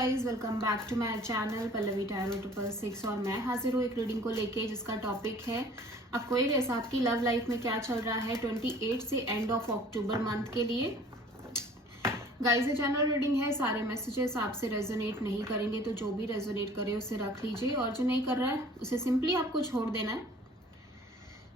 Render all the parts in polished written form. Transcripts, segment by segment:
Guys, welcome back to my channel Pallavi tarot 666 और मैं हाजिर हूँ एक रीडिंग को लेके जिसका टॉपिक है एक्वेरियस। आपकी लव लाइफ में क्या चल रहा है 28 से एंड ऑफ अक्टूबर मंथ के लिए। गाइज ये जनरल रीडिंग है, सारे मैसेजेस आपसे रेजोनेट नहीं करेंगे, तो जो भी रेजोनेट करे उसे रख लीजिए और जो नहीं कर रहा है उसे सिंपली आपको छोड़ देना है।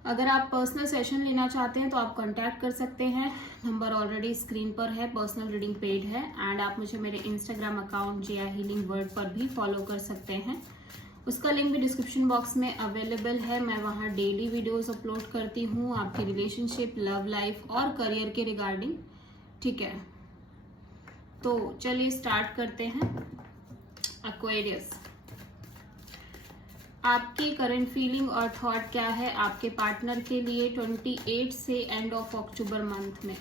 अगर आप पर्सनल सेशन लेना चाहते हैं तो आप कांटेक्ट कर सकते हैं, नंबर ऑलरेडी स्क्रीन पर है। पर्सनल रीडिंग पेड है एंड आप मुझे मेरे इंस्टाग्राम अकाउंट जिया हीलिंग वर्ड पर भी फॉलो कर सकते हैं, उसका लिंक भी डिस्क्रिप्शन बॉक्स में अवेलेबल है। मैं वहाँ डेली वीडियोस अपलोड करती हूँ आपकी रिलेशनशिप, लव लाइफ और करियर के रिगार्डिंग। ठीक है, तो चलिए स्टार्ट करते हैं। एक्वेरियस, आपकी करंट फीलिंग और थॉट क्या है आपके पार्टनर के लिए 28 से एंड ऑफ अक्टूबर मंथ में।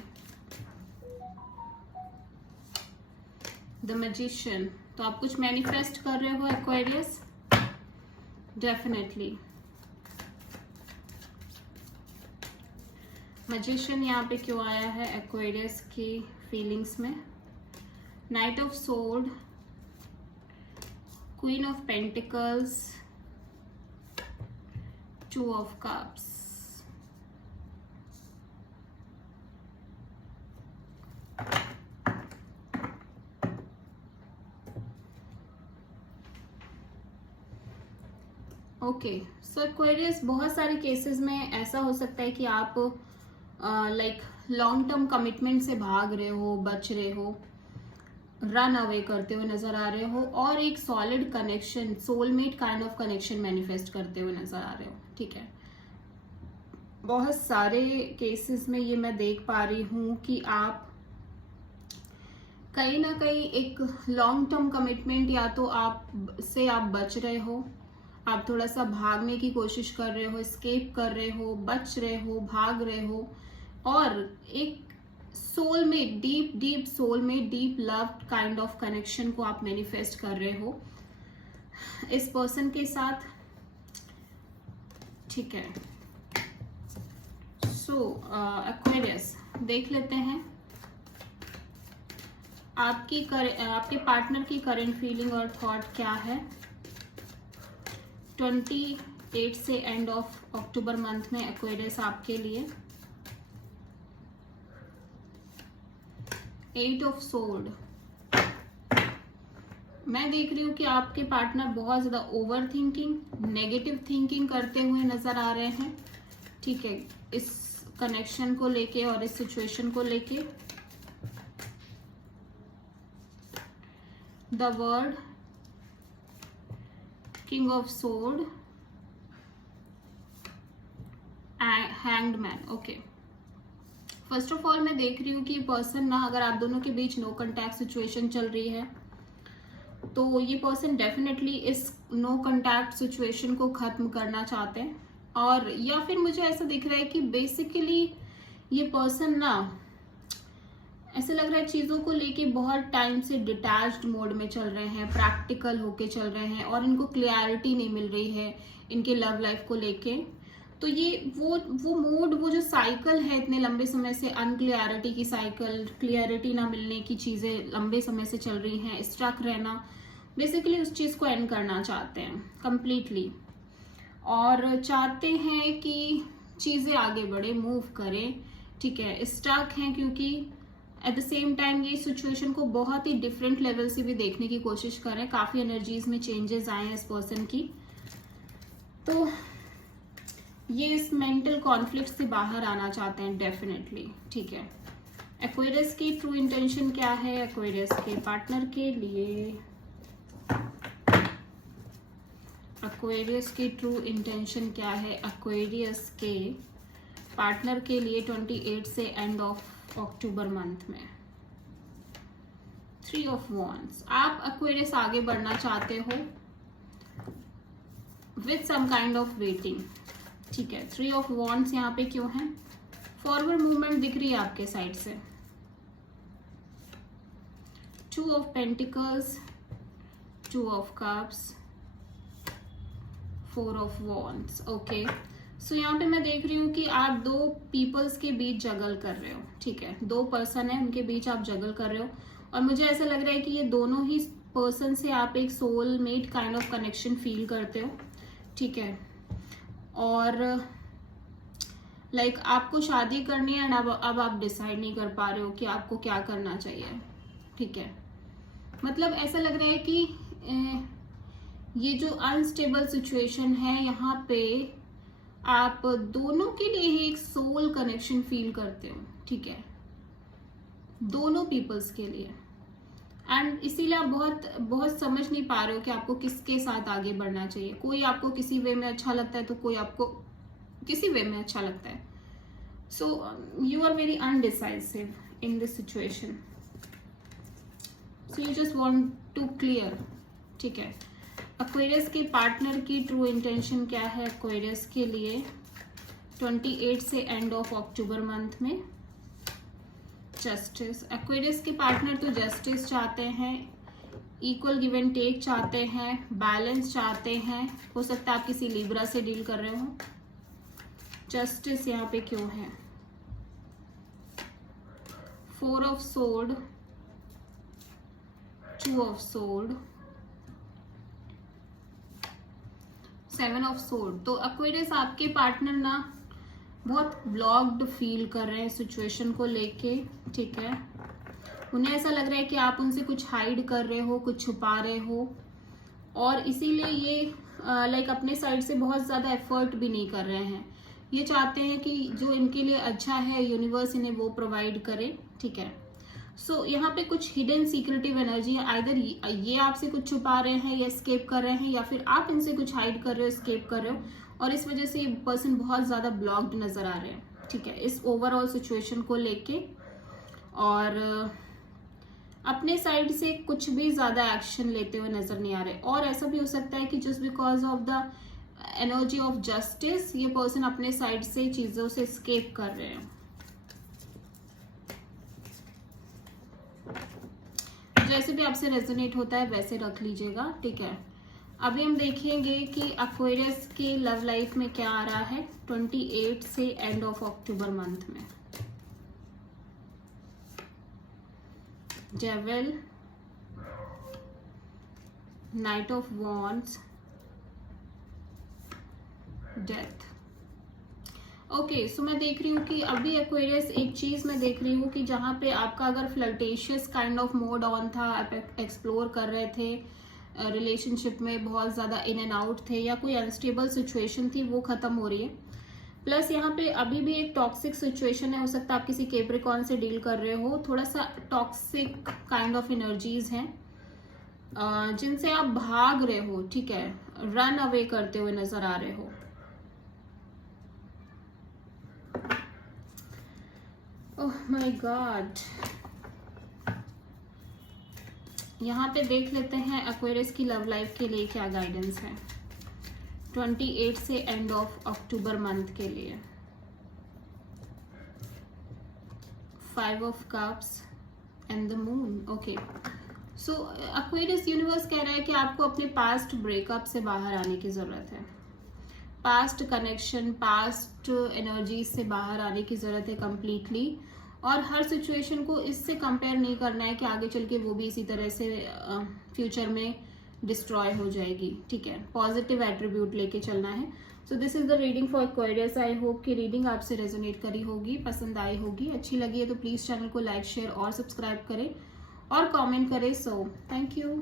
द मैजिशियन, तो आप कुछ मैनिफेस्ट कर रहे हो एक्वेरियस, डेफिनेटली। मैजिशियन यहाँ पे क्यों आया है एक्वेरियस की फीलिंग्स में? Night of sword, queen of pentacles, two of cups. Okay, so Aquarius, बहुत सारे केसेस में ऐसा हो सकता है कि आप लाइक लॉन्ग टर्म कमिटमेंट से भाग रहे हो, बच रहे हो, रन अवे करते हुए नजर आ रहे हो और एक solid connection, soulmate kind of connection manifest करते हुए नजर आ रहे हो। ठीक है, बहुत सारे केसेस में ये मैं देख पा रही हूँ कि आप कहीं ना कहीं एक लॉन्ग टर्म कमिटमेंट या तो आप बच रहे हो, आप थोड़ा सा भागने की कोशिश कर रहे हो, एस्केप कर रहे हो, बच रहे हो, भाग रहे हो और एक soulmate, deep soulmate, deep love kind of connection को आप मैनिफेस्ट कर रहे हो इस पर्सन के साथ। ठीक है, सो एक्वेरियस, देख लेते हैं आपके पार्टनर की करंट फीलिंग और थॉट क्या है 28 से एंड ऑफ अक्टूबर मंथ में एक्वेरियस आपके लिए। 8 ऑफ सोर्ड, मैं देख रही हूँ कि आपके पार्टनर बहुत ज्यादा ओवर थिंकिंग, नेगेटिव थिंकिंग करते हुए नजर आ रहे हैं। ठीक है, इस कनेक्शन को लेके और इस सिचुएशन को लेके। The word, king of sword, hanged man. Okay, first of all मैं देख रही हूँ कि पर्सन ना, अगर आप दोनों के बीच नो कॉन्टैक्ट सिचुएशन चल रही है तो ये पर्सन डेफिनेटली इस नो कॉन्टैक्ट सिचुएशन को खत्म करना चाहते हैं, और या फिर मुझे ऐसा दिख रहा है कि बेसिकली ये पर्सन ना, ऐसा लग रहा है चीजों को लेके बहुत टाइम से डिटैच्ड मोड में चल रहे हैं, प्रैक्टिकल होके चल रहे हैं और इनको क्लियरिटी नहीं मिल रही है इनके लव लाइफ को लेके। तो ये वो मूड, वो जो साइकिल है इतने लंबे समय से, अनक्लियरिटी की साइकिल, क्लियरिटी ना मिलने की चीजें लंबे समय से चल रही हैं, स्ट्रक रहना, बेसिकली उस चीज को एंड करना चाहते हैं कंप्लीटली और चाहते हैं कि चीजें आगे बढ़े, मूव करें। ठीक है, स्टक हैं क्योंकि एट द सेम टाइम ये सिचुएशन को बहुत ही डिफरेंट लेवल से भी देखने की कोशिश करें, काफी एनर्जीज में चेंजेस आए हैं इस पर्सन की, तो ये इस मेंटल कॉन्फ्लिक्ट से बाहर आना चाहते हैं डेफिनेटली। ठीक है, एक्वेरियस की ट्रू इंटेंशन क्या है एक्वेरियस के पार्टनर के लिए? एक्वेरियस की ट्रू इंटेंशन क्या है एक्वेरियस के पार्टनर के लिए 28 से एंड ऑफ अक्टूबर मंथ में? 3 ऑफ वॉन्ड्स, आप एक्वेरियस आगे बढ़ना चाहते हो with some kind of waiting. ठीक है, 3 ऑफ वॉन्ड्स यहाँ पे क्यों है? फॉरवर्ड मूवमेंट दिख रही है आपके साइड से। 2 of pentacles, 2 of cups, 4 of wands. Okay, so यहाँ पे मैं देख रही हूँ कि आप दो पीपल्स के बीच जगल कर रहे हो। ठीक है, दो पर्सन है, उनके बीच आप जगल कर रहे हो और मुझे ऐसा लग रहा है कि ये दोनों ही पर्सन से आप एक soulmate kind of connection feel करते हो, ठीक है। और लाइक आपको शादी करनी है एंड अब आप डिसाइड नहीं कर पा रहे हो कि आपको क्या करना चाहिए, ठीक है। मतलब ऐसा लग रहा है कि ये जो अनस्टेबल सिचुएशन है यहाँ पे आप दोनों के लिए ही एक सोल कनेक्शन फील करते हो, ठीक है, दोनों पीपल्स के लिए। एंड इसीलिए आप बहुत समझ नहीं पा रहे हो कि आपको किसके साथ आगे बढ़ना चाहिए। कोई आपको किसी वे में अच्छा लगता है तो कोई आपको किसी वे में अच्छा लगता है। So you are very undecisive in this situation, so you just want to clear, ठीक है। एक्वेरियस के पार्टनर की ट्रू इंटेंशन क्या है एक्वेरियस के लिए 28 से एंड ऑफ अक्टूबर मंथ में? जस्टिस। एक्वेरियस के पार्टनर तो जस्टिस चाहते हैं, इक्वल गिव एंड टेक चाहते हैं, बैलेंस चाहते हैं। हो सकता है आप किसी लिब्रा से डील कर रहे हो। जस्टिस यहाँ पे क्यों है? 4 of sword, 2 of sword, 7 of sword. तो एक्वेरियस आपके पार्टनर ना बहुत ब्लॉक्ड फील कर रहे हैं सिचुएशन को लेके, ठीक है। उन्हें ऐसा लग रहा है कि आप उनसे कुछ हाइड कर रहे हो, कुछ छुपा रहे हो, और इसीलिए ये लाइक अपने साइड से बहुत ज़्यादा एफर्ट भी नहीं कर रहे हैं। ये चाहते हैं कि जो इनके लिए अच्छा है यूनिवर्स इन्हें वो प्रोवाइड करे, ठीक है। सो यहाँ पे कुछ हिडन सीक्रेटिव एनर्जी है। आइदर ये आपसे कुछ छुपा रहे हैं या एस्केप कर रहे हैं, या फिर आप इनसे कुछ हाइड कर रहे हो, एस्केप कर रहे हो, और इस वजह से ये पर्सन बहुत ज़्यादा ब्लॉक्ड नज़र आ रहे हैं, ठीक है, इस ओवरऑल सिचुएशन को लेके। और अपने साइड से कुछ भी ज़्यादा एक्शन लेते हुए नज़र नहीं आ रहे। और ऐसा भी हो सकता है कि just because of the energy of justice ये पर्सन अपने साइड से चीज़ों से एस्केप कर रहे हैं। जैसे भी आपसे रेजोनेट होता है वैसे रख लीजिएगा, ठीक है। अभी हम देखेंगे कि एक्वेरियस के लव लाइफ में क्या आ रहा है 28 से एंड ऑफ अक्टूबर मंथ में। Devil, knight of wands, death. Okay, so मैं देख रही हूँ कि अभी एक्वेरियस एक चीज मैं देख रही हूँ कि जहाँ पे आपका अगर flirtatious kind of mode on था, आप एक्सप्लोर कर रहे थे, रिलेशनशिप में बहुत ज़्यादा इन एंड आउट थे, या कोई अनस्टेबल सिचुएशन थी, वो खत्म हो रही है। प्लस यहाँ पे अभी भी एक टॉक्सिक सिचुएशन है। हो सकता है आप किसी कैप्रिकॉर्न से डील कर रहे हो, थोड़ा सा टॉक्सिक काइंड ऑफ एनर्जीज हैं जिनसे आप भाग रहे हो, ठीक है, रन अवे करते हुए नजर आ रहे हो। Oh my God. यहाँ पे देख लेते हैं एक्वेरियस की लव लाइफ के लिए क्या गाइडेंस है 28 से एंड ऑफ अक्टूबर मंथ के लिए। 5 of cups and the moon. Okay, so Aquarius universe कह रहा है कि आपको अपने पास्ट ब्रेकअप से बाहर आने की जरूरत है, पास्ट कनेक्शन, पास्ट एनर्जीज से बाहर आने की जरूरत है कंप्लीटली। और हर सिचुएशन को इससे कंपेयर नहीं करना है कि आगे चल के वो भी इसी तरह से फ्यूचर में डिस्ट्रॉय हो जाएगी, ठीक है। पॉजिटिव एट्रीब्यूट लेके चलना है। So this is the reading for Aquarius. I hope कि रीडिंग आपसे रेजोनेट करी होगी, पसंद आई होगी। अच्छी लगी है तो प्लीज चैनल को लाइक, शेयर और सब्सक्राइब करें और कमेंट करें। So thank you.